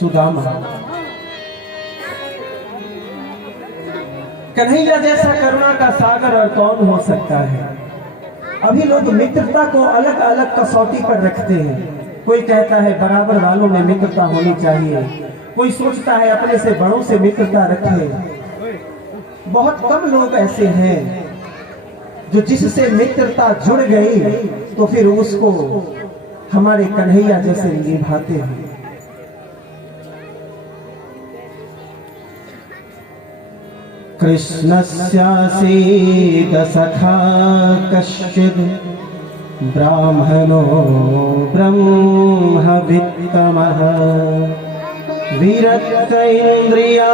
सुदामा। कन्हैया जैसा करुणा का सागर और कौन हो सकता है। अभी लोग मित्रता को अलग अलग कसौटी पर रखते हैं। कोई कहता है बराबर वालों में मित्रता होनी चाहिए, कोई सोचता है अपने से बड़ों से मित्रता रखे। बहुत कम लोग ऐसे हैं जो जिससे मित्रता जुड़ गई तो फिर उसको हमारे कन्हैया जैसे निभाते हैं। कृष्णस्यासीद सखा कश्चिद् ब्राह्मणो ब्रह्मवित्तमः विरक्त इन्द्रियार्थेषु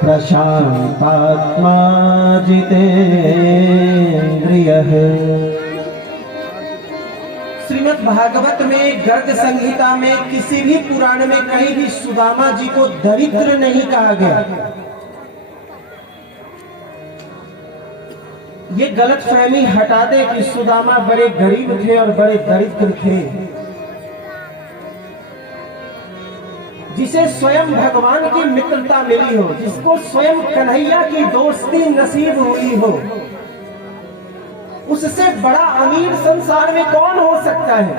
प्रशान्तात्मा जितेन्द्रियः। श्रीमद् भागवत में गर्ग संहिता में किसी भी पुराण में कहीं भी सुदामा जी को दरिद्र नहीं कहा गया। ये गलतफहमी हटा दे कि सुदामा बड़े गरीब थे और बड़े दरिद्र थे। जिसे स्वयं भगवान की मित्रता मिली हो, जिसको स्वयं कन्हैया की दोस्ती नसीब हुई हो, उससे बड़ा अमीर संसार में कौन हो सकता है।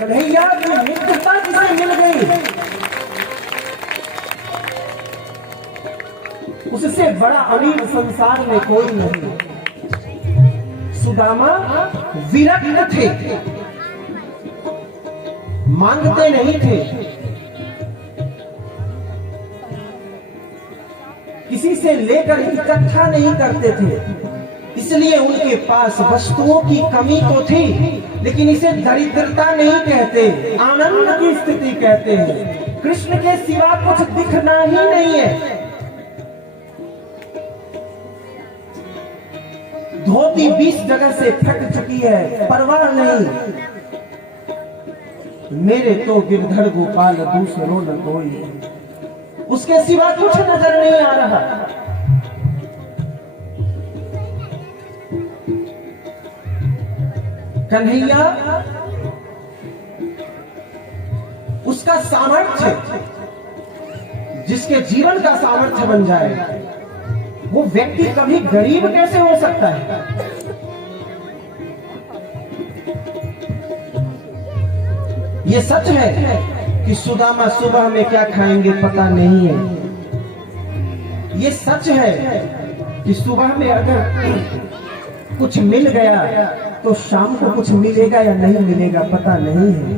कन्हैया की मित्रता जिसे मिल गई, उससे बड़ा अमीर संसार में कोई नहीं। सुदामा विरक्त थे, मांगते नहीं थे, किसी से लेकर इकट्ठा नहीं करते थे। इसलिए उनके पास वस्तुओं की कमी तो थी, लेकिन इसे दरिद्रता नहीं कहते, आनंद की स्थिति कहते हैं। कृष्ण के सिवा कुछ दिखना ही नहीं है। धोती 20 जगह से फट चुकी है, परवाह नहीं। मेरे तो गिरधर गोपाल दूसरों न कोई, उसके सिवा कुछ नजर नहीं आ रहा। कन्हैया उसका सामर्थ्य, जिसके जीवन का सामर्थ्य बन जाए, वो व्यक्ति कभी गरीब कैसे हो सकता है। ये सच है कि सुदामा सुबह में क्या खाएंगे पता नहीं है। ये सच है कि सुबह में अगर कुछ मिल गया तो शाम को कुछ मिलेगा या नहीं मिलेगा पता नहीं है।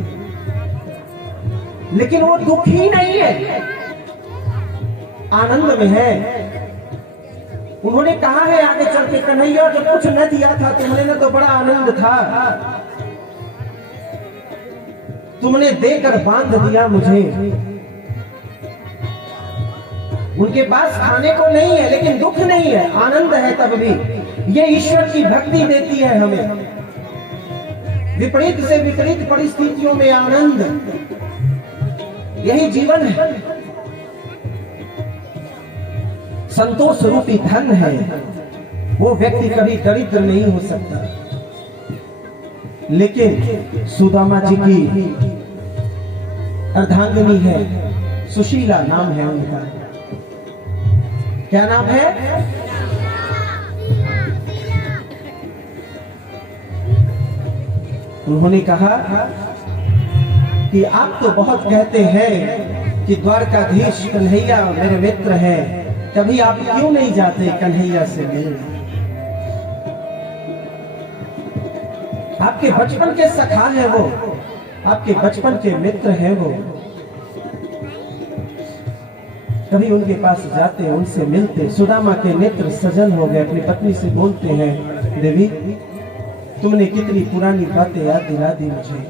लेकिन वो दुखी नहीं है, आनंद में है। उन्होंने कहा है आगे चल के, कन्हैया जो कुछ न दिया था तुमने ना तो बड़ा आनंद था, तुमने देकर बांध दिया मुझे। उनके पास खाने को नहीं है लेकिन दुख नहीं है, आनंद है तब भी। ये ईश्वर की भक्ति देती है हमें, विपरीत से विपरीत परिस्थितियों में आनंद, यही जीवन है। संतोष रूपी धन है, वो व्यक्ति कभी दरिद्र नहीं हो सकता। लेकिन सुदामा जी की अर्धांगिनी है, सुशीला नाम है उनका। क्या नाम है? उन्होंने कहा कि आप तो बहुत कहते हैं कि द्वारकाधीश कन्हैया मेरे मित्र हैं, कभी आप क्यों नहीं जाते कन्हैया से मिलने। आपके बचपन के सखा है वो, आपके बचपन के मित्र हैं वो, कभी उनके पास जाते, उनसे मिलते। सुदामा के नेत्र सजल हो गए, अपनी पत्नी से बोलते हैं, देवी तुमने कितनी पुरानी बातें याद दिला दी मुझे।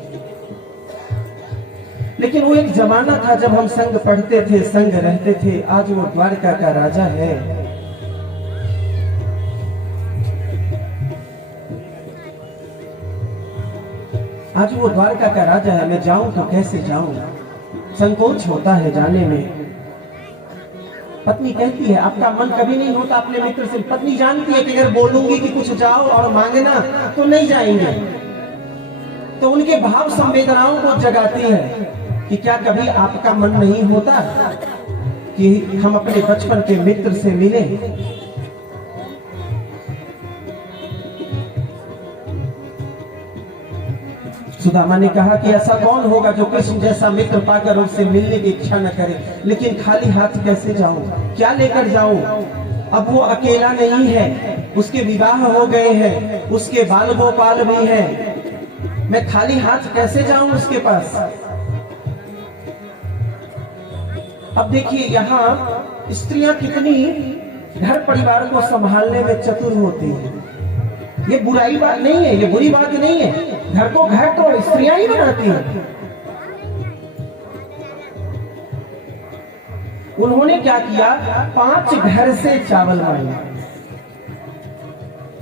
लेकिन वो एक जमाना था जब हम संग पढ़ते थे, संग रहते थे। आज वो द्वारका का राजा है। आज वो द्वारका का राजा है, मैं जाऊं तो कैसे जाऊं, संकोच होता है जाने में। पत्नी कहती है आपका मन कभी नहीं होता अपने मित्र से। पत्नी जानती है कि अगर बोलूंगी कि कुछ जाओ और मांगना तो नहीं जाएंगे, तो उनके भाव संवेदनाओं को जगाती है कि क्या कभी आपका मन नहीं होता कि हम अपने बचपन के मित्र से मिलें। सुदामा ने कहा कि ऐसा कौन होगा जो कृष्ण जैसा मित्र पाकर उससे मिलने की इच्छा न करे, लेकिन खाली हाथ कैसे जाऊं, क्या लेकर जाऊं। अब वो अकेला नहीं है, उसके विवाह हो गए हैं, उसके बाल गोपाल भी हैं, मैं खाली हाथ कैसे जाऊं उसके पास। अब देखिए यहाँ स्त्रियां कितनी घर परिवार को संभालने में चतुर होती है। ये बुराई बात नहीं है, ये बुरी बात नहीं है। घर को घर तो स्त्रियां ही बनाती हैं। उन्होंने क्या किया, 5 घर से चावल मांगे,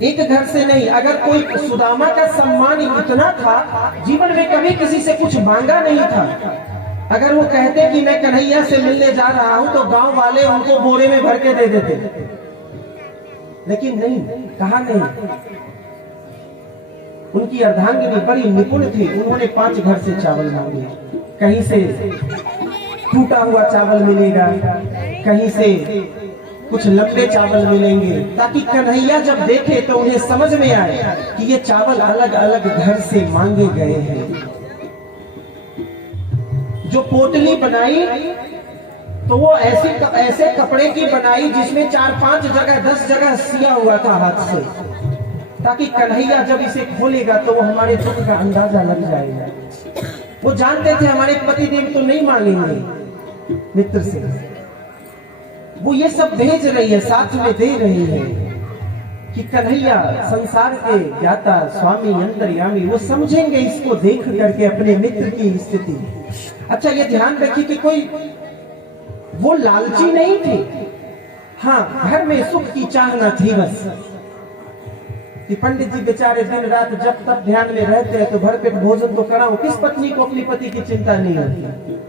एक घर से नहीं। अगर कोई, सुदामा का सम्मान इतना था, जीवन में कभी किसी से कुछ मांगा नहीं था। अगर वो कहते कि मैं कन्हैया से मिलने जा रहा हूं तो गांव वाले उनको बोरे में भर के दे देते, लेकिन नहीं, कहा नहीं। उनकी अर्धांगिनी बड़ी निपुण थी, उन्होंने 5 घर से चावल मांगे। कहीं से टूटा हुआ चावल मिलेगा, कहीं से कुछ लंबे चावल मिलेंगे, ताकि कन्हैया जब देखे तो उन्हें समझ में आए कि ये चावल अलग अलग घर से मांगे गए हैं। जो पोटली बनाई तो वो ऐसे कपड़े की बनाई जिसमें 4-5 जगह 10 जगह सिया हुआ था हाथ से, ताकि कन्हैया जब इसे खोलेगा तो वो हमारे दुख का अंदाजा लग जाएगा। वो जानते थे हमारे पति देव तो नहीं मांगेंगे मित्र से, वो ये सब भेज रही है, साथ में दे रही है कि कन्हैया संसार के ज्ञाता स्वामी अंतर्यामी, वो समझेंगे इसको देख करके अपने मित्र की स्थिति। अच्छा ये ध्यान रखिए कि कोई वो लालची नहीं थी, हाँ घर में सुख की चाहना थी बस। कि पंडित जी बेचारे दिन रात जब तक ध्यान में रहते हैं तो भरपेट भोजन तो कराऊं, किस पत्नी को अपनी पति की चिंता नहीं होती।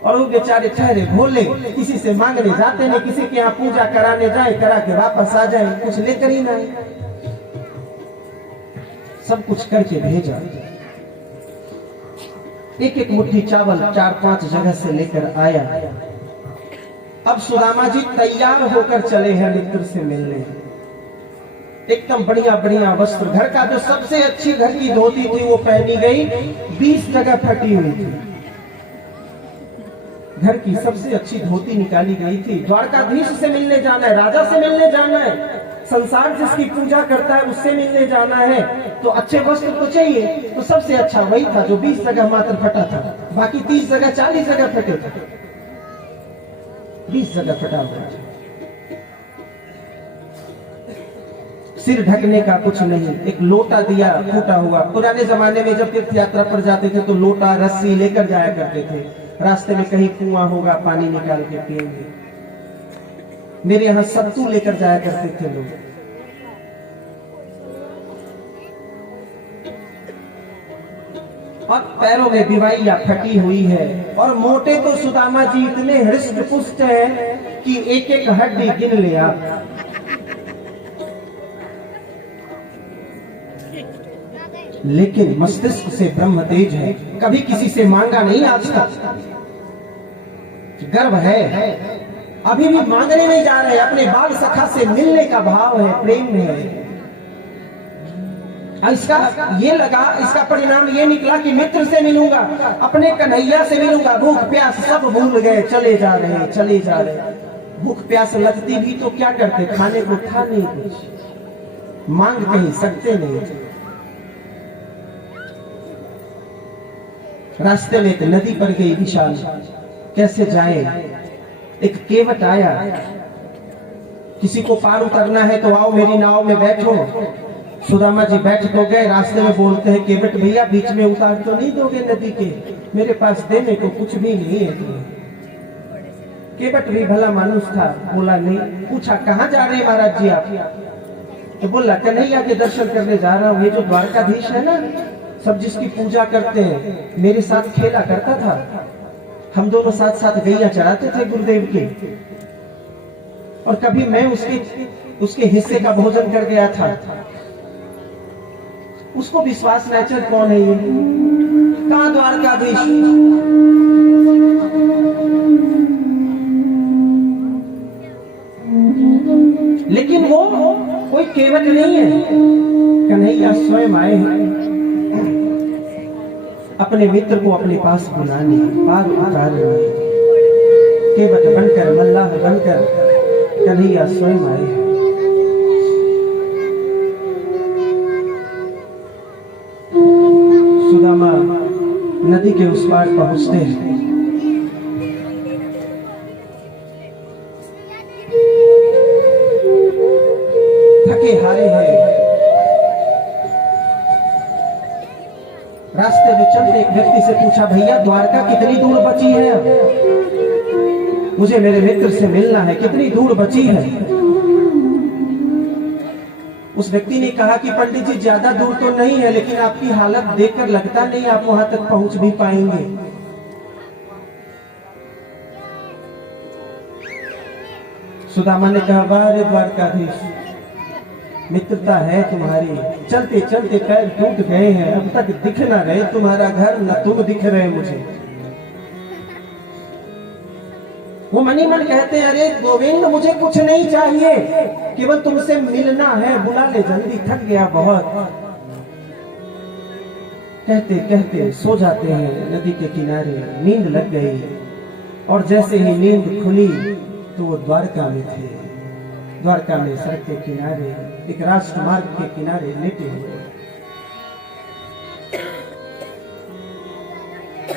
और वो बेचारे ठहरे भोले, किसी से मांगने जाते नहीं, किसी के यहाँ पूजा कराने जाए, करा के वापस आ जाए, कुछ लेकर ही ना, सब कुछ करके भेजा। एक एक मुट्ठी चावल 4-5 जगह से लेकर आया। अब सुदामा जी तैयार होकर चले हैं मित्र से मिलने। एकदम बढ़िया बढ़िया वस्त्र, घर का जो सबसे अच्छी घर की धोती थी वो पहनी गई, 20 जगह फटी हुई थी। घर की सबसे अच्छी धोती निकाली गई थी। द्वारकाधीश से मिलने जाना है, राजा से मिलने जाना है, संसार जिसकी पूजा करता है उससे मिलने जाना है, तो अच्छे वस्त्र तो चाहिए। तो सबसे अच्छा वही था जो 20 जगह मात्र फटा था, बाकी 30 जगह 40 जगह फटे थे, 20 जगह फटा हुआ। सिर ढकने का कुछ नहीं, एक लोटा दिया फूटा हुआ। पुराने जमाने में जब तीर्थ यात्रा पर जाते थे तो लोटा रस्सी लेकर जाया करते थे, रास्ते में कहीं कुआं होगा पानी निकाल के पिएंगे। मेरे यहाँ सत्तू लेकर जाया करते थे लोग। और पैरों में बिवाइया फटी हुई है, और मोटे तो सुदामा जी इतने हृष्ट पुष्ट हैं कि एक एक हड्डी गिन ले आप। लेकिन मस्तिष्क से ब्रह्म तेज है, कभी किसी से मांगा नहीं आज तक। गर्व है, अभी भी मांगने नहीं जा रहे, अपने बाल सखा से मिलने का भाव है, प्रेम है। इसका ये लगा, इसका परिणाम ये निकला कि मित्र से मिलूंगा, अपने कन्हैया से मिलूंगा, भूख प्यास सब भूल गए, चले जा रहे चले जा रहे। भूख प्यास लगती भी तो क्या करते, खाने को था नहीं कुछ, मांग कहीं सकते नहीं। रास्ते में एक नदी पर गई विशाल, कैसे जाए। एक केवट आया, किसी को पार उतरना है तो आओ मेरी नाव में बैठो। सुदामा जी बैठ तो गए, रास्ते में बोलते हैं केवट भैया बीच में उतार तो नहीं दोगे नदी के, मेरे पास देने को कुछ भी नहीं है। केवट भी भला मानुस था, बोला नहीं। पूछा कहाँ जा रहे हैं महाराज जी आप, तो बोला कन्हैया के दर्शन करने जा रहा हूँ। ये जो द्वारकाधीश है ना, सब जिसकी पूजा करते हैं, मेरे साथ खेला करता था, हम दोनों साथ साथ गैया चराते थे गुरुदेव के। और कभी मैं उसके हिस्से का भोजन कर गया था। उसको विश्वास नेचर कौन है ये? कहां द्वारकाधीश? लेकिन वो कोई केवट नहीं है, कन्हैया स्वयं आए हैं अपने मित्र को अपने पास बुलाने, पार उतारने। केवट बनकर, मल्लाह बनकर कन्हैया स्वयं आए हैं। सुदामा नदी के उस पार पहुंचते हैं। थके हारे हैं, रास्ते में चलते एक व्यक्ति से पूछा, भैया द्वारका कितनी दूर बची है? अब मुझे मेरे मित्र से मिलना है, कितनी दूर बची है? उस व्यक्ति ने कहा कि पंडित जी ज्यादा दूर तो नहीं है, लेकिन आपकी हालत देखकर लगता नहीं आप वहां तक पहुंच भी पाएंगे। सुदामा ने कहा, वाह रे द्वारकाधीश, मित्रता है तुम्हारी, चलते चलते पैर टूट गए हैं, अब तक दिख ना रहे तुम्हारा घर, न तुम दिख रहे मुझे। वो मनी मन कहते हैं, अरे गोविंद मुझे कुछ नहीं चाहिए, केवल तुमसे मिलना है, बुला ले जल्दी, थक गया बहुत। कहते कहते सो जाते हैं नदी के किनारे। नींद लग गई और जैसे ही नींद खुली तो वो द्वारका में थे। द्वारका में सड़क के किनारे, एक राजमार्ग के किनारे लेटे हुए।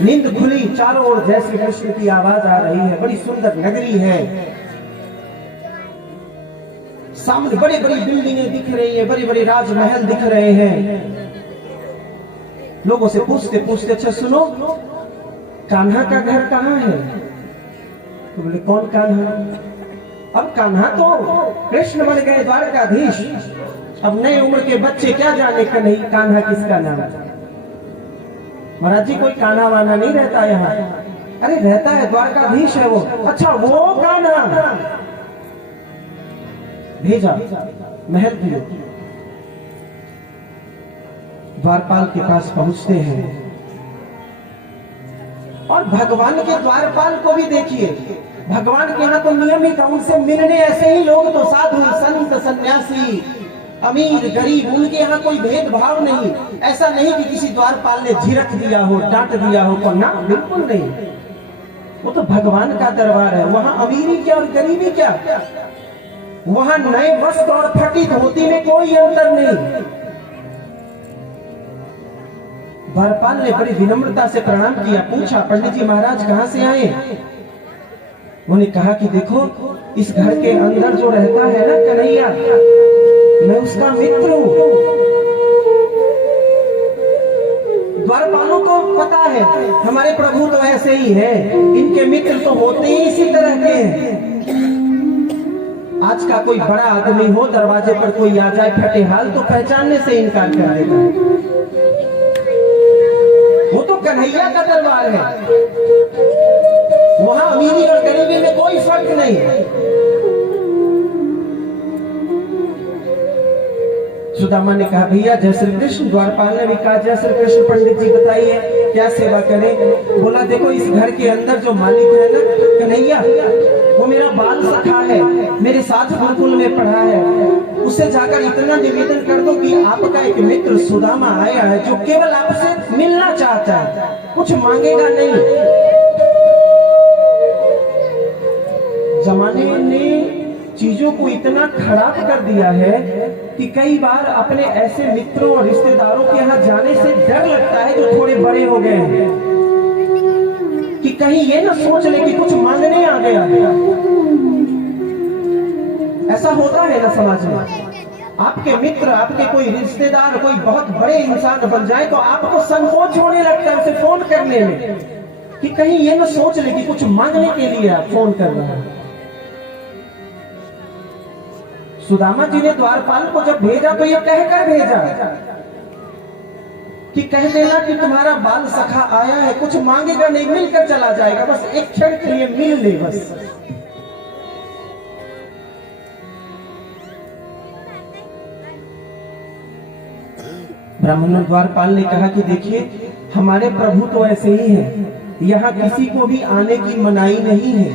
नींद खुली, चारों ओर जय श्री कृष्ण की आवाज आ रही है। बड़ी सुंदर नगरी है, सामने बड़ी बड़ी बिल्डिंगें दिख रही है, बड़े बड़े राजमहल दिख रहे हैं। लोगों से पूछते पूछते, अच्छा सुनो, कान्हा का घर कहाँ है? तो बोले, कौन कान्हा? अब कान्हा तो कृष्ण बन गए द्वारकाधीश, अब नए उम्र के बच्चे क्या जाने का नहीं कान्हा किसका नाम है। महाराज जी कोई कान्हा वाना नहीं रहता यहाँ। अरे रहता है, द्वारकाधीश है वो। अच्छा वो कान्हा? भेजा महल दियो। द्वारपाल के पास पहुंचते हैं और भगवान के द्वारपाल को भी देखिए। भगवान के यहाँ तो नियमित उनसे मिलने ऐसे ही लोग, तो साधु संत सन्यासी अमीर गरीब, उनके यहाँ कोई भेदभाव नहीं। ऐसा नहीं कि किसी द्वारपाल ने झिड़क दिया हो, डांट दिया हो, ना, बिल्कुल नहीं। वो तो भगवान का दरबार है, वहां अमीरी क्या और गरीबी क्या, वहां नए वस्त्र और फटी धोती में कोई अंतर नहीं। द्वारपाल ने बड़ी विनम्रता से प्रणाम किया, पूछा, पंडित जी महाराज कहां से आए? उन्होंने कहा कि देखो, इस घर के अंदर जो रहता है ना कन्हैया, मैं उसका मित्र हूं। द्वारपालों को पता है हमारे प्रभु तो ऐसे ही है, इनके मित्र तो होते ही इसी तरह के हैं। आज का कोई बड़ा आदमी हो, दरवाजे पर कोई आ जाए फटे हाल, तो पहचानने से इनकार कर देता है। वो तो कन्हैया का दरबार है, वहां अमीरी और गरीबी में कोई फर्क नहीं है। सुदामा ने कहा, भैया जय श्री कृष्ण। द्वारपाल ने भी कहा, जय श्री कृष्ण। पंडित जी बताइए क्या सेवा करें? बोला, देखो इस घर के अंदर जो मालिक है ना कन्हैया, वो मेरा बाल सखा है, मेरे साथ गुरुकुल में पढ़ा है। उससे जाकर इतना निवेदन कर दो कि आपका एक मित्र सुदामा आया है, जो केवल आपसे मिलना चाहता है, कुछ मांगेगा नहीं। जमाने ने चीजों को इतना खराब कर दिया है कि कई बार अपने ऐसे मित्रों और रिश्तेदारों के यहाँ जाने से डर लगता है जो थोड़े बड़े हो गए हैं, कि कहीं ये ना सोच ले कि कुछ मांगने आ गया। ऐसा होता है ना समाज में। आपके मित्र, आपके कोई रिश्तेदार, कोई बहुत बड़े इंसान बन जाए तो आपको संकोच होने लगता है उसे फोन करने में, कि कहीं ये ना सोच ले कि कुछ मांगने के लिए आप फोन कर रहे हैं। सुदामा जी ने द्वारपाल को जब भेजा तो ये कहकर भेजा कि कह देना कि तुम्हारा बाल सखा आया है, कुछ मांगेगा नहीं, मिलकर चला जाएगा, बस एक क्षण के लिए मिल ले बस। ब्राह्मण द्वारपाल ने कहा कि देखिए हमारे प्रभु तो ऐसे ही हैं, यहाँ किसी को भी आने की मनाही नहीं है,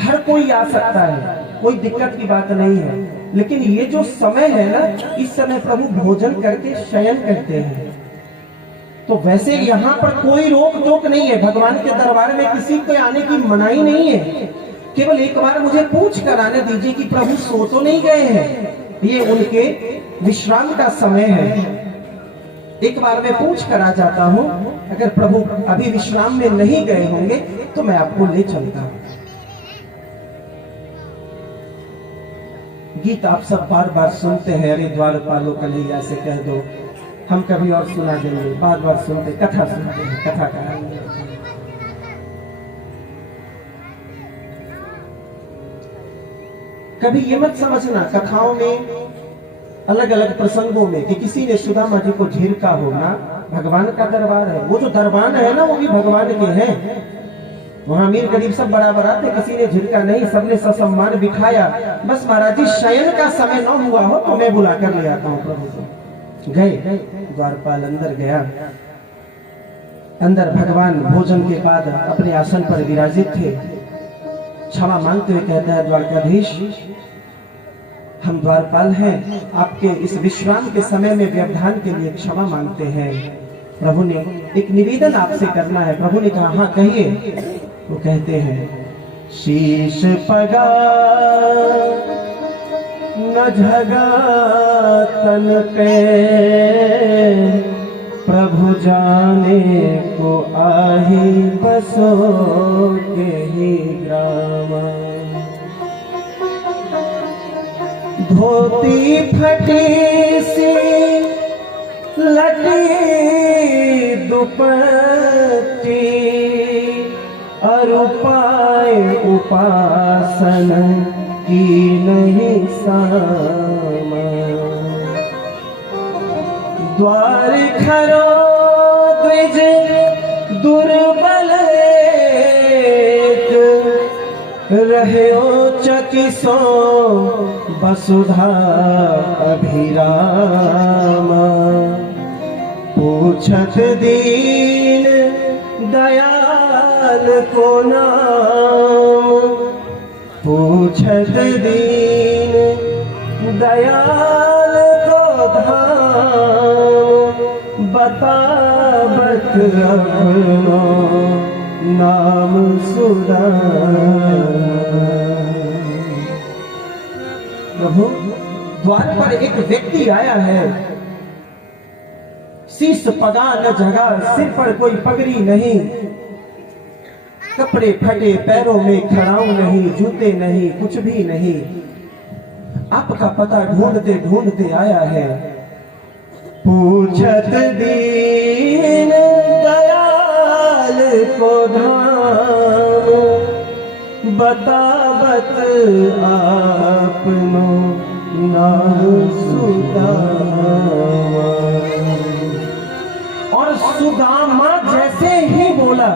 हर कोई आ सकता है, कोई दिक्कत की बात नहीं है। लेकिन ये जो समय है ना, इस समय प्रभु भोजन करके शयन करते हैं, तो वैसे यहाँ पर कोई रोक टोक नहीं है, भगवान के दरबार में किसी को आने की मनाही नहीं है। केवल एक बार मुझे पूछ कर आने दीजिए कि प्रभु सो तो नहीं गए हैं, ये उनके विश्राम का समय है। एक बार मैं पूछ कर आ जाता हूँ, अगर प्रभु अभी विश्राम में नहीं गए होंगे तो मैं आपको ले चलता हूँ। गीत आप सब बार बार सुनते हैं, अरे द्वारपालो कन्हैया से कह दो, हम कभी और सुना देंगे, बार बार सुनते, कथा सुनते हैं, कथा कहानी। कभी ये मत समझना कथाओं में, अलग अलग प्रसंगों में, कि किसी ने सुदामा जी को झिड़का होना, भगवान का दरबार है, वो जो दरबार है ना वो भी भगवान के हैं। वहां अमीर गरीब सब बराबर आते, किसी ने झिड़का नहीं, सबने ससम्मान बिठाया। बस महाराज जी शयन का समय न हुआ हो तो मैं बुला कर ले आता हूँ प्रभु को। गए, द्वारपाल अंदर गया। अंदर भगवान भोजन के बाद अपने आसन पर विराजित थे। क्षमा मांगते हुए कहता है, द्वारकाधीश हम द्वारपाल हैं, आपके इस विश्राम के समय में व्यवधान के लिए क्षमा मांगते हैं। प्रभु ने एक निवेदन आपसे करना है। प्रभु ने कहा हाँ कहिए। वो कहते हैं, शीश पगा न झगा तन पे, प्रभु जाने को आही बसो के ही ग्राम। धोती फटी सी लटी दुपट्टी, और उपाय उपासन की नहीं सामा। द्वार खरो द्विज दुर्बल रहो चकिसो वसुधा अभिराम। पूछत दीन दयाल को नाम, पूछत दीन दयाल को धाम। बतावत अपनो नाम सुदाम। प्रभु द्वार पर एक व्यक्ति आया है, शीश पगा न जगा, सिर पर कोई पगड़ी नहीं, कपड़े फटे, पैरों में खड़ाऊ नहीं, जूते नहीं, कुछ भी नहीं। आपका पता ढूंढते ढूंढते आया है। पूछत दीन दयाल को धाम, बतावत आपनो नाम सुदामा। और सुदामा जैसे ही बोला,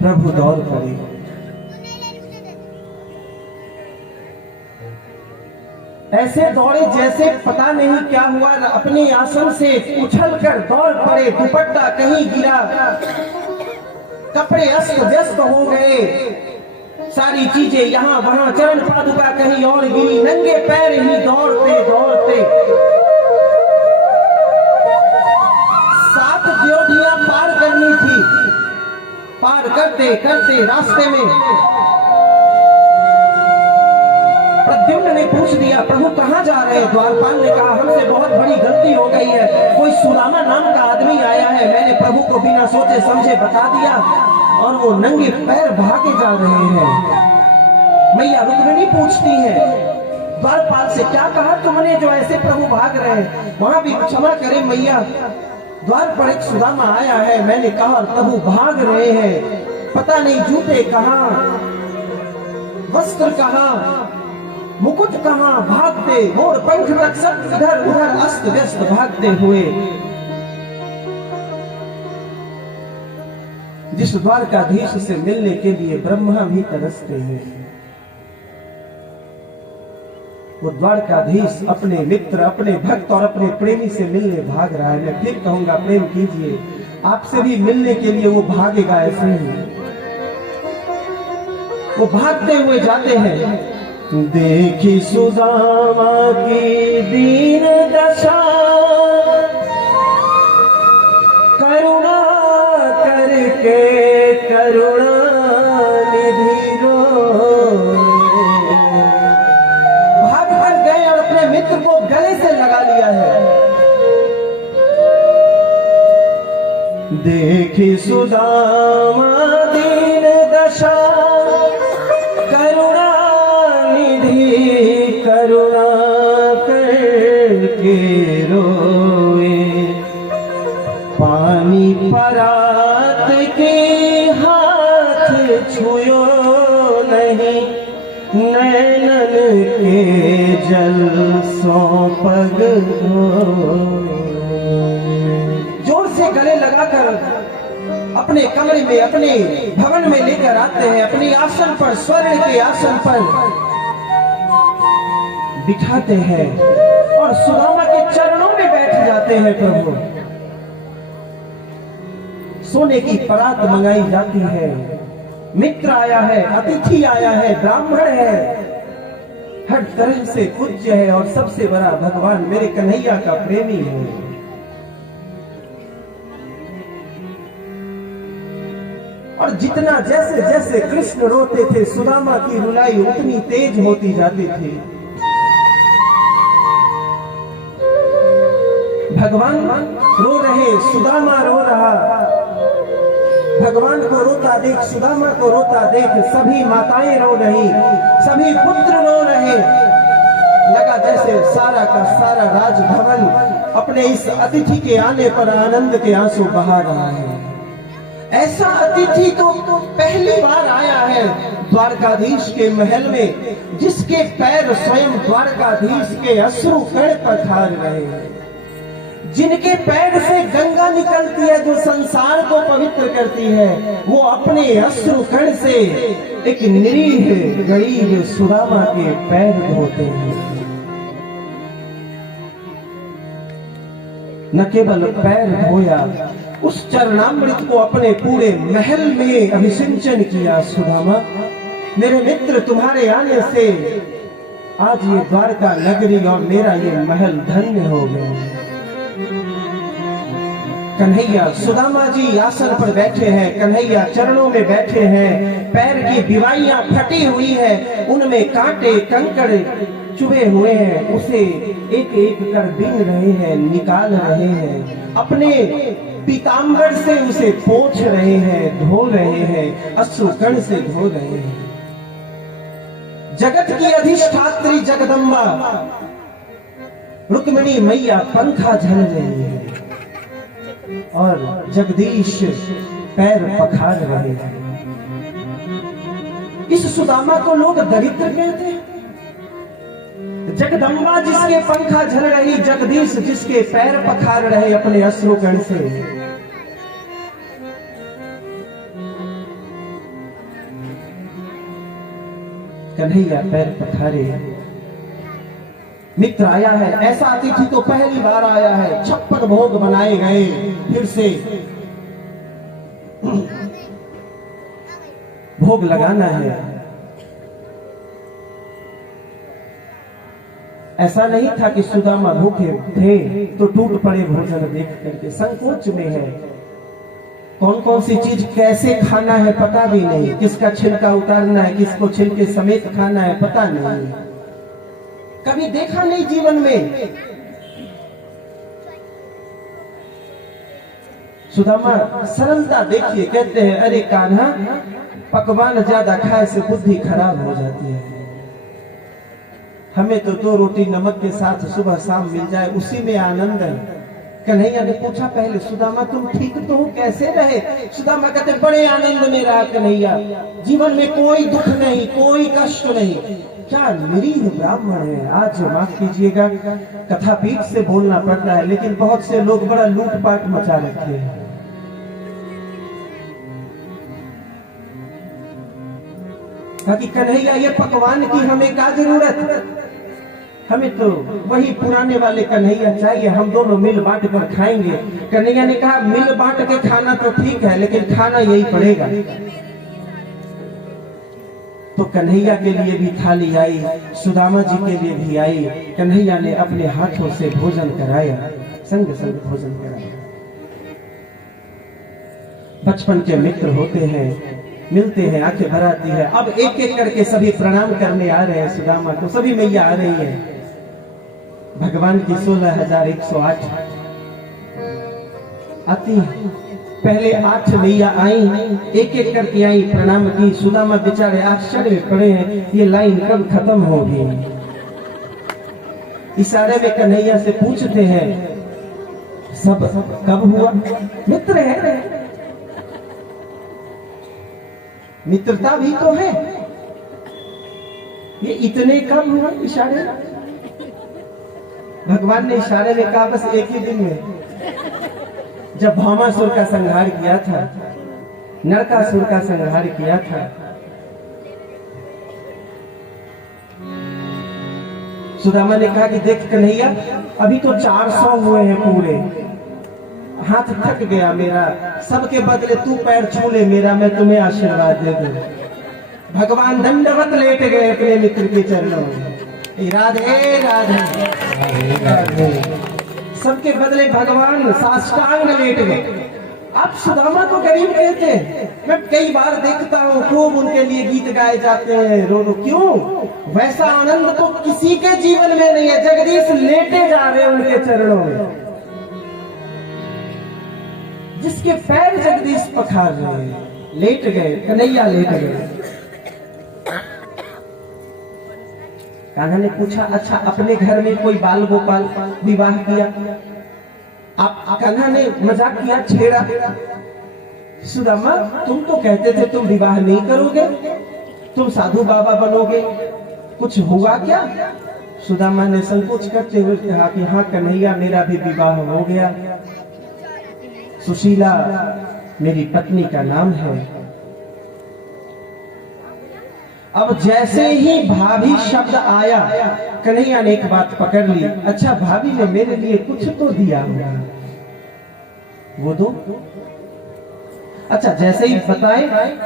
प्रभु दौड़ पड़े। ऐसे दौड़े जैसे पता नहीं क्या हुआ, अपने आसन से उछलकर दौड़ पड़े। दुपट्टा कहीं गिरा, कपड़े अस्त व्यस्त हो गए, सारी चीजें यहाँ वहां, चरण पादुका कहीं और गिरी, नंगे पैर ही दौड़ते दौड़ते 7 ड्योढ़ियां पार करनी थी। पार करते करते रास्ते में प्रद्युम्न ने पूछ दिया, प्रभु कहाँ जा रहे हैं? द्वारपाल ने कहा, हमसे बहुत बड़ी गलती हो गई है, कोई सुदामा नाम का आदमी आया है, मैंने प्रभु को बिना सोचे समझे बता दिया और वो नंगे पैर भागे जा रहे हैं। मैया रुक्मिणी पूछती है, द्वारपाल से क्या कहा तुमने जो ऐसे प्रभु भाग रहे हैं? वहां भी क्षमा करे मैया, द्वार पर एक सुदामा आया है, मैंने कहा प्रभु भाग रहे हैं, पता नहीं जूते कहाँ, वस्त्र कहाँ, मुकुट कहाँ, भागते मोर पंख रक्षक इधर उधर अस्त व्यस्त भागते हुए। जिस द्वारकाधीश से मिलने के लिए ब्रह्मा भी तरसते हैं, वो द्वारकाधीश अपने मित्र, अपने भक्त और अपने प्रेमी से मिलने भाग रहा है। मैं फिर कहूंगा, प्रेम कीजिए, आपसे भी मिलने के लिए वो भागेगा ऐसे ही। वो भागते हुए जाते हैं। देखी सुदामा की दीन दशा, करुणा करके करुणा निधि रोए। भाग कर गए और अपने मित्र को गले से लगा लिया है। देखी सुदामा दीन दशा, करुणा निधि करुणा करके रोए। पानी परात के हाथ छुयो नहीं, नैनन के जल सो पग जोर से गले लगाकर अपने कमरे में, अपने भवन में लेकर आते हैं। अपने आसन पर, स्वर्ण के आसन पर बिठाते हैं और सुदामा के चरणों में बैठ जाते हैं। प्रभु, सोने की परात मंगाई जाती है। मित्र आया है, अतिथि आया है, ब्राह्मण है, हर तरह से पूज्य है और सबसे बड़ा भगवान मेरे कन्हैया का प्रेमी है। और जितना जैसे जैसे कृष्ण रोते थे, सुदामा की रुलाई उतनी तेज होती जाती थी। भगवान रो रहे, सुदामा रो रहा। भगवान को रोता देख, सुदामा को रोता देख, सभी माताएं रो रही, सभी पुत्र रो रहे। लगा जैसे सारा का सारा राजभवन अपने इस अतिथि के आने पर आनंद के आंसू बहा रहा है। ऐसा अतिथि तो पहली बार आया है द्वारकाधीश के महल में, जिसके पैर स्वयं द्वारकाधीश के अश्रु कण पखार रहे हैं, जिनके पैर से गंगा निकलती है जो संसार को पवित्र करती है। वो अपने अश्रु कण से एक निरीह गरीब सुदामा के पैर धोते हैं। न केवल पैर धोया, उस चरणामृत को अपने पूरे महल में अभिषिंचन किया। सुदामा, मेरे मित्र, तुम्हारे आने से आज ये द्वारका नगरी और मेरा ये महल धन्य हो गया। कन्हैया, सुदामा जी आसन पर बैठे हैं, कन्हैया चरणों में बैठे हैं। पैर की बिवाइयां फटी हुई है, उनमें कांटे कंकड़ चुभे हुए हैं। उसे एक एक कर बीन रहे हैं, निकाल रहे हैं। अपने पीतांबर से उसे पोंछ रहे हैं, धो रहे हैं, अश्रुकण से धो रहे हैं। जगत की अधिष्ठात्री जगदम्बा रुक्मिणी मैया पंखा झल रही है और जगदीश पैर पखार रहे हैं। इस सुदामा को लोग दरिद्र कहते हैं। जगदम्बा जिसके पंखा झल रही, जगदीश जिसके पैर पखार रहे अपने अश्रुकण से। कन्हैया पैर पखारे। मित्र आया है, ऐसा अतिथि तो पहली बार आया है। 56 भोग बनाए गए। फिर से भोग लगाना है। ऐसा नहीं था कि सुदामा भूखे थे तो टूट पड़े भोजन देख करके। संकोच में है, कौन कौन सी चीज कैसे खाना है पता भी नहीं, किसका छिलका उतारना है, किसको छिलके समेत खाना है पता नहीं, कभी देखा नहीं जीवन में। सुदामा सरलता देखिए, कहते हैं अरे कान्हा, पकवान ज्यादा खाए से बुद्धि खराब हो जाती है। हमें तो 2 रोटी नमक के साथ सुबह शाम मिल जाए, उसी में आनंद है। कन्हैया ने पूछा पहले, सुदामा तुम ठीक तो हो, कैसे रहे? सुदामा कहते बड़े आनंद में रहा कन्हैया, जीवन में कोई दुख नहीं, कोई कष्ट नहीं। क्या निरीह ब्राह्मण है। आज माफ कीजिएगा, कथा पीठ से बोलना पड़ता है, लेकिन बहुत से लोग बड़ा लूटपाट मचा रखे हैं। कन्हैया, ये पकवान की हमें क्या जरूरत? हमें तो वही पुराने वाले कन्हैया चाहिए, हम दोनों मिल बांट कर खाएंगे। कन्हैया ने कहा मिल बांट के खाना तो ठीक है, लेकिन खाना यही पड़ेगा। तो कन्हैया के लिए भी थाली आई, सुदामा जी के लिए भी आई। कन्हैया ने अपने हाथों से भोजन कराया, संग संग भोजन कराया। बचपन के मित्र होते हैं, मिलते हैं, आंखें भर आती है। अब एक एक करके सभी प्रणाम करने आ रहे हैं सुदामा को, सभी मैया आ रही है। भगवान की 16,108 आती है। पहले 8 मैया आई, एक एक करके आई, प्रणाम की। सुदामा बेचारे आश्चर्य में पड़े हैं, ये लाइन कब खत्म होगी। इशारे में कन्हैया से पूछते हैं सब कब हुआ। मित्र है, मित्रता भी तो है, ये इतने कब हुआ। इशारे भगवान ने इशारे में कहा बस एक ही दिन में, जब भौमासुर का संहार किया था, नरकासुर का संहार किया था। सुदामा ने कहा कि देख कन्हैया, अभी तो 400 हुए हैं पूरे, हाथ थक गया मेरा, सबके बदले तू पैर छू ले मेरा, मैं तुम्हें आशीर्वाद दे दूं। भगवान दंडवत लेट गए अपने मित्र के चरणों में। राधे राधे राधे। सबके बदले भगवान साष्टांग लेट गए। आप सुदामा को गरीब कहते हैं। मैं कई बार देखता हूँ खूब उनके लिए गीत गाए जाते हैं, रो रो। क्यों? वैसा आनंद तो किसी के जीवन में नहीं है। जगदीश लेटे जा रहे हैं उनके चरणों में, जिसके पैर जगदीश पखार रहे हैं, लेट गए, कन्हैया लेट गए। कान्हा ने पूछा अच्छा अपने घर में कोई बाल गोपाल विवाह किया? आप कान्हा ने मजाक किया, छेड़ा। सुदामा तुम तो कहते थे तुम विवाह नहीं करोगे, तुम साधु बाबा बनोगे, कुछ हुआ क्या? सुदामा ने संकोच करते हुए कहा कि हाँ कन्हैया, मेरा भी विवाह हो गया। सुशीला मेरी पत्नी का नाम है। अब जैसे ही भाभी शब्द आया, कन्हैया ने एक बात पकड़ ली, अच्छा भाभी ने मेरे लिए कुछ तो दिया होगा, वो दो। अच्छा जैसे ही बताए,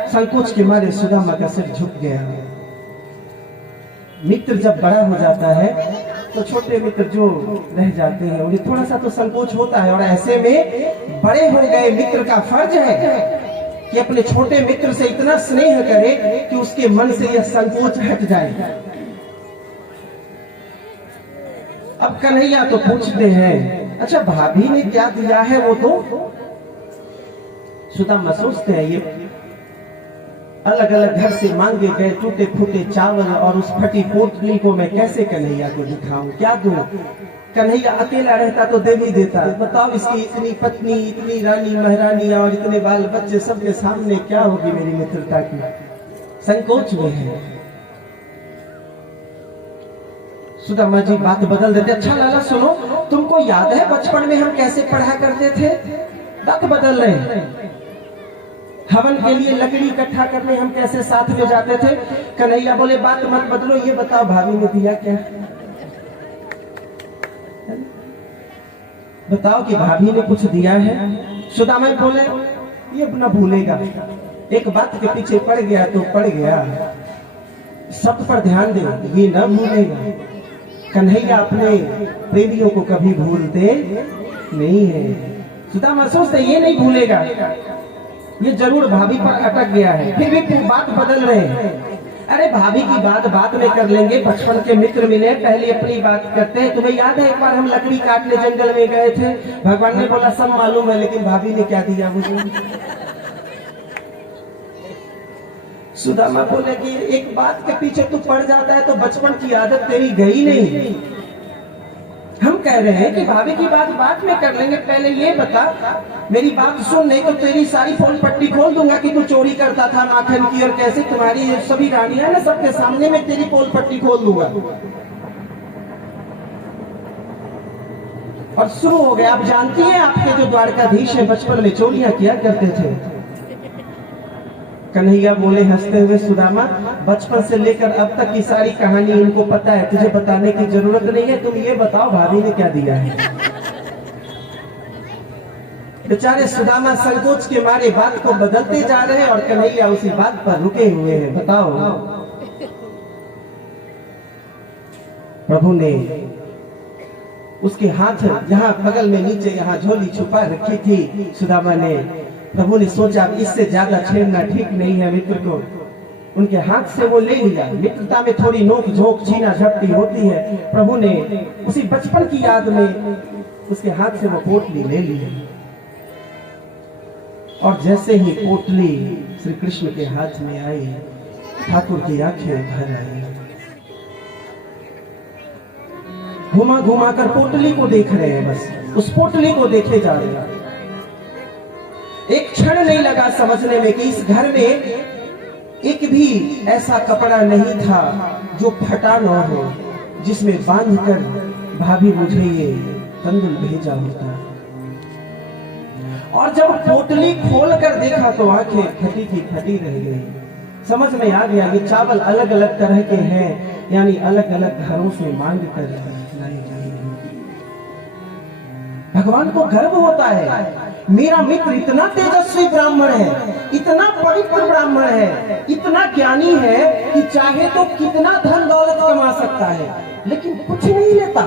संकोच के मारे सुदामा का सिर झुक गया। मित्र जब बड़ा हो जाता है तो छोटे मित्र जो रह जाते हैं उन्हें थोड़ा सा तो संकोच होता है, और ऐसे में बड़े हो गए मित्र का फर्ज है कि अपने छोटे मित्र से इतना स्नेह करे कि उसके मन से यह संकोच हट जाए। अब कन्हैया तो पूछते हैं अच्छा भाभी ने क्या दिया है वो तो। सुदामा सोचते हैं ये अलग अलग घर से मांगे गए टूटे फूटे चावल और उस फटी पोटली को मैं कैसे कन्हैया को दिखाऊं, क्या दूं? कन्हैया अकेला रहता तो दे भी देता। बताओ इसकी इतनी पत्नी, इतनी रानी महारानी और इतने बाल बच्चे सबके सामने क्या होगी मेरी मित्रता की। संकोच में है। सुदामा जी बात बदल देते, अच्छा लाला सुनो, तुमको याद है बचपन में हम कैसे पढ़ा करते थे? बात बदल रहे हैं। हवन के लिए लकड़ी इकट्ठा करने हम कैसे साथ में जाते थे? कन्हैया बोले बात मत बदलो, ये बताओ भाभी ने दिया क्या? बताओ कि भाभी ने कुछ दिया है। सुदामा बोले ये न भूलेगा, एक बात के पीछे पड़ गया तो पड़ गया, सब पर ध्यान दे, ये न भूलेगा। कन्हैया अपने प्रेमियों को कभी भूलते नहीं है। सुदामा सोचते ये नहीं भूलेगा, ये जरूर भाभी पर अटक गया है। फिर भी बात बदल रहे हैं। अरे भाभी की बात बाद में कर लेंगे, बचपन के मित्र मिले, पहले अपनी बात करते हैं। तुम्हें याद है एक बार हम लकड़ी काटने जंगल में गए थे, भगवान ने बोला सब मालूम है, लेकिन भाभी ने क्या दिया मुझे? सुदामा बोले कि एक बात के पीछे तू पड़ जाता है तो बचपन की आदत तेरी गई नहीं। हम कह रहे हैं कि भाभी की बात बाद में कर लेंगे, पहले ये बता, मेरी बात सुन, नहीं तो तेरी सारी फोन पट्टी खोल दूंगा कि तू चोरी करता था माखन की, और कैसे तुम्हारी सभी रानियां ना सबके सामने में तेरी पोल पट्टी खोल दूंगा। और शुरू हो गया। आप जानती हैं आपके जो द्वारकाधीश है बचपन में चोरियां किया करते थे। कन्हैया बोले हंसते हुए, सुदामा बचपन से लेकर अब तक की सारी कहानी इनको पता है, तुझे बताने की जरूरत नहीं है, तुम ये बताओ भाभी ने क्या दिया है। बेचारे सुदामा संकोच के मारे बात को बदलते जा रहे हैं और कन्हैया उसी बात पर रुके हुए हैं। बताओ। प्रभु ने उसके हाथ यहाँ बगल में नीचे यहाँ झोली छुपा रखी थी सुदामा ने। प्रभु ने सोचा इससे ज्यादा छेड़ना ठीक नहीं है मित्र को। उनके हाथ से वो ले लिया। मित्रता में थोड़ी नोक झोंक छीना झपटी होती है। प्रभु ने उसी बचपन की याद में उसके हाथ से वो पोटली ले ली और जैसे ही पोटली श्री कृष्ण के हाथ में आई, ठाकुर की आंखें भर आई। घुमा घुमा कर पोटली को देख रहे हैं, बस उस पोटली को देखे जा रहे हैं। एक क्षण नहीं लगा समझने में कि इस घर में एक भी ऐसा कपड़ा नहीं था जो फटा न हो, जिसमें बांधकर भाभी मुझे ये तंदुल भेजा होता। और जब पोटली खोलकर देखा तो आंखें फटी की फटी रह गई। समझ में आ गया कि चावल अलग अलग तरह के हैं, यानी अलग अलग घरों से मांग कर लाई जाएंगे। भगवान को गर्व होता है, मेरा मित्र इतना तेजस्वी ब्राह्मण है, इतना पवित्र ब्राह्मण है, इतना ज्ञानी है कि चाहे तो कितना धन दौलत कमा सकता है, लेकिन कुछ नहीं लेता।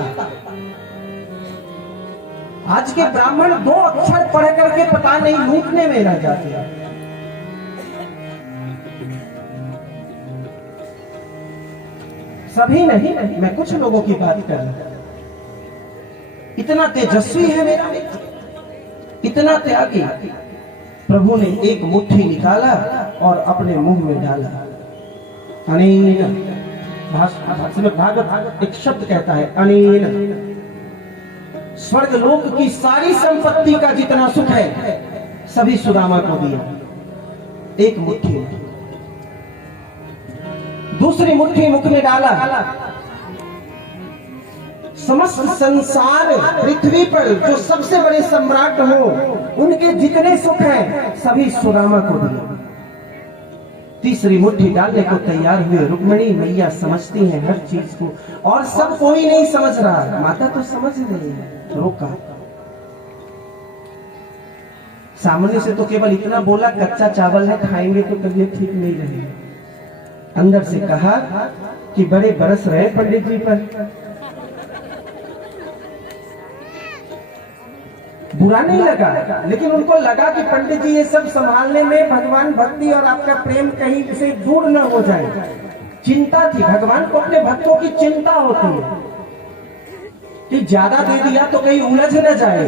आज के ब्राह्मण 2 अक्षर पढ़ करके पता नहीं लूटने में रह जाते हैं। सभी नहीं, मैं कुछ लोगों की बात कर रहा हूं। इतना तेजस्वी है मेरा मित्र, इतना त्यागी। प्रभु ने एक मुट्ठी निकाला और अपने मुंह में डाला। अनेन भागवत एक शब्द कहता है, अनेन स्वर्ग लोक की सारी संपत्ति का जितना सुख है सभी सुदामा को दिया। एक मुट्ठी में, दूसरी मुट्ठी मुख में डाला। समस्त संसार पृथ्वी पर जो सबसे बड़े सम्राट हो उनके जितने सुख हैं सभी सुदामा को दिए। तीसरी मुट्ठी डालने को तैयार हुए। रुक्मिणी मैया समझती हैं हर चीज को और सब कोई नहीं समझ रहा। माता तो समझ रही है, रोका। सामने से तो केवल इतना बोला, कच्चा चावल है, खाएंगे तो तबीयत ठीक नहीं रहेगी। अंदर से कहा कि बड़े बरस रहे पंडित जी पर। बुरा नहीं लगा, लेकिन उनको लगा कि पंडित जी ये सब संभालने में भगवान भक्ति और आपका प्रेम कहीं से दूर न हो जाए। चिंता थी, भगवान को अपने भक्तों की चिंता होती है कि ज्यादा दे दिया तो कहीं उलझ न जाए।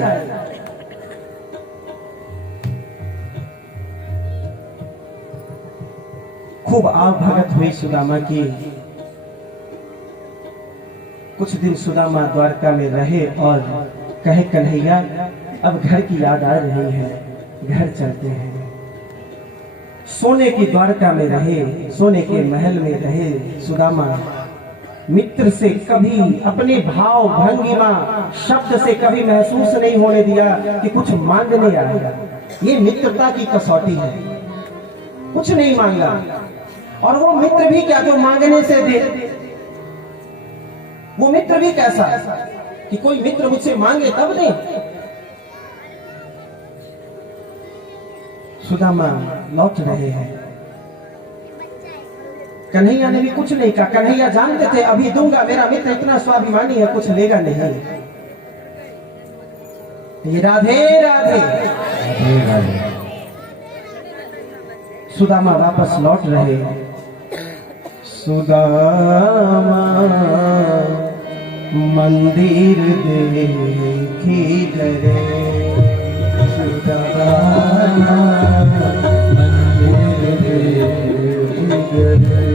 खूब आव भगत हुई सुदामा की। कुछ दिन सुदामा द्वारका में रहे और कहे, कन्हैया अब घर की याद आ रही है, घर चलते हैं। सोने की द्वारका में रहे, सोने के महल में रहे सुदामा। मित्र से कभी अपने भाव भंगिमा शब्द से कभी महसूस नहीं होने दिया कि कुछ मांगने आया। ये मित्रता की कसौटी है। कुछ नहीं मांगा। और वो मित्र भी क्या जो मांगने से दे। वो मित्र भी कैसा कि कोई मित्र मुझसे मांगे तब दे। सुदामा लौट रहे हैं। कन्हैया ने भी कुछ नहीं कहा। कन्हैया जानते थे अभी दूंगा, मेरा मित्र इतना स्वाभिमानी है, कुछ लेगा नहीं। राधे राधे, राधे राधे। सुदामा वापस लौट रहे। सुदामा मंदिर देखी डरे, सुदामा मंदिर देखी डरे।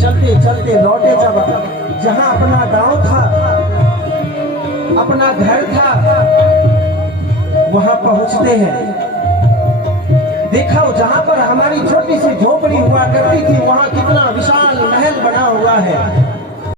चलते चलते लौटे जब जहां अपना गांव था, अपना घर था, वहां पहुंचते हैं। देखा जहां पर हमारी छोटी सी झोपड़ी हुआ करती थी, वहां कितना विशाल महल बना हुआ है।